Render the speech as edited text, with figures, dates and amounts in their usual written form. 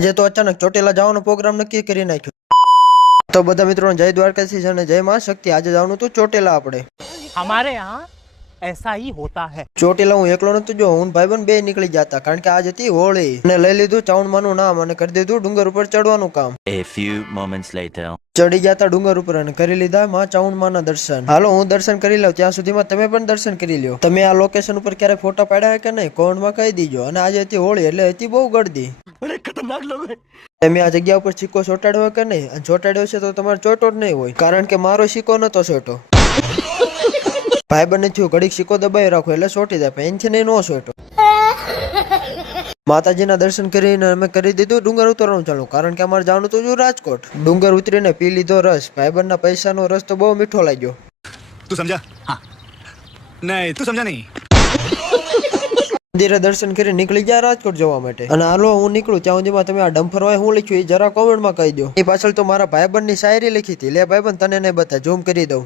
આજે તો અચાનક ચોટીલા જવાનો પ્રોગ્રામ નક્કી કરી નાખ્યો. તો બધા મિત્રોને જય દ્વારકાધીશ અને જય માં શક્તિ. આજે જવાનું હતું ચોટીલા આપણે. हमारे यहाँ ऐसा ही होता है. ચોટીલા હું એકલો નતો જો, હું ભાઈબંધ બે નીકળી જતા, કારણ કે આજ હતી હોળી. અને લઈ લીધું ચાઉંડમાનું નામ અને કરી દીધું ડુંગર ઉપર ચડવાનું કામ. A few moments later. ચડી જતા ડુંગર ઉપર અને કરી લીધા માં ચાઉંડમાના દર્શન. હાલો હું દર્શન કરી લઉં, ત્યાં સુધીમાં તમે પણ દર્શન કરી લ્યો. તમે આ લોકેશન ઉપર ક્યારે ફોટા પાડ્યા કે નહીં કોમેન્ટમાં કહી દીજો. અને આજે હતી હોળી એટલે હતી બહુ ગળદી. खतरनाक लोग हैं. તમે આ જગ્યા ઉપર સિક્કો ચોટાડ્યો કે નહીં? અને ચોટાડ્યો છે તો તમારે ચોટો જ નહીં હોય, કારણ કે મારો સિક્કો નતો ચોટો. ભાઈબંધ થયું ઘડીક સિક્કો દબાવી રાખો એટલે ચોટી જાય, પણ એનથી નહીં નો ચોટો. માતાજીના દર્શન કરીને અમે કરી દીધું ડુંગર ઉતરવાનું ચાલુ, કારણ કે અમારે જવાનું હતું રાજકોટ. ડુંગર ઉતરીને પી લીધો રસ. ભાઈબંધના પૈસાનો રસ તો બહુ મીઠો લાગ્યો. તું સમજા? હા. નહીં તું સમજા નહીં. મંદિરે દર્શન કરી નીકળી ગયા રાજકોટ જવા માટે. અને હાલો હું નીકળું ત્યાં સુધીમાં તમે આ ડમ્ફર વાય હું લખ્યું એ જરા કોમેન્ટમાં કહી દો. એ પાછળ તો મારા ભાઈબંધની શાયરી લખી હતી. લે ભાઈબંધ તને નહીં બતા, ઝૂમ કરી દઉં.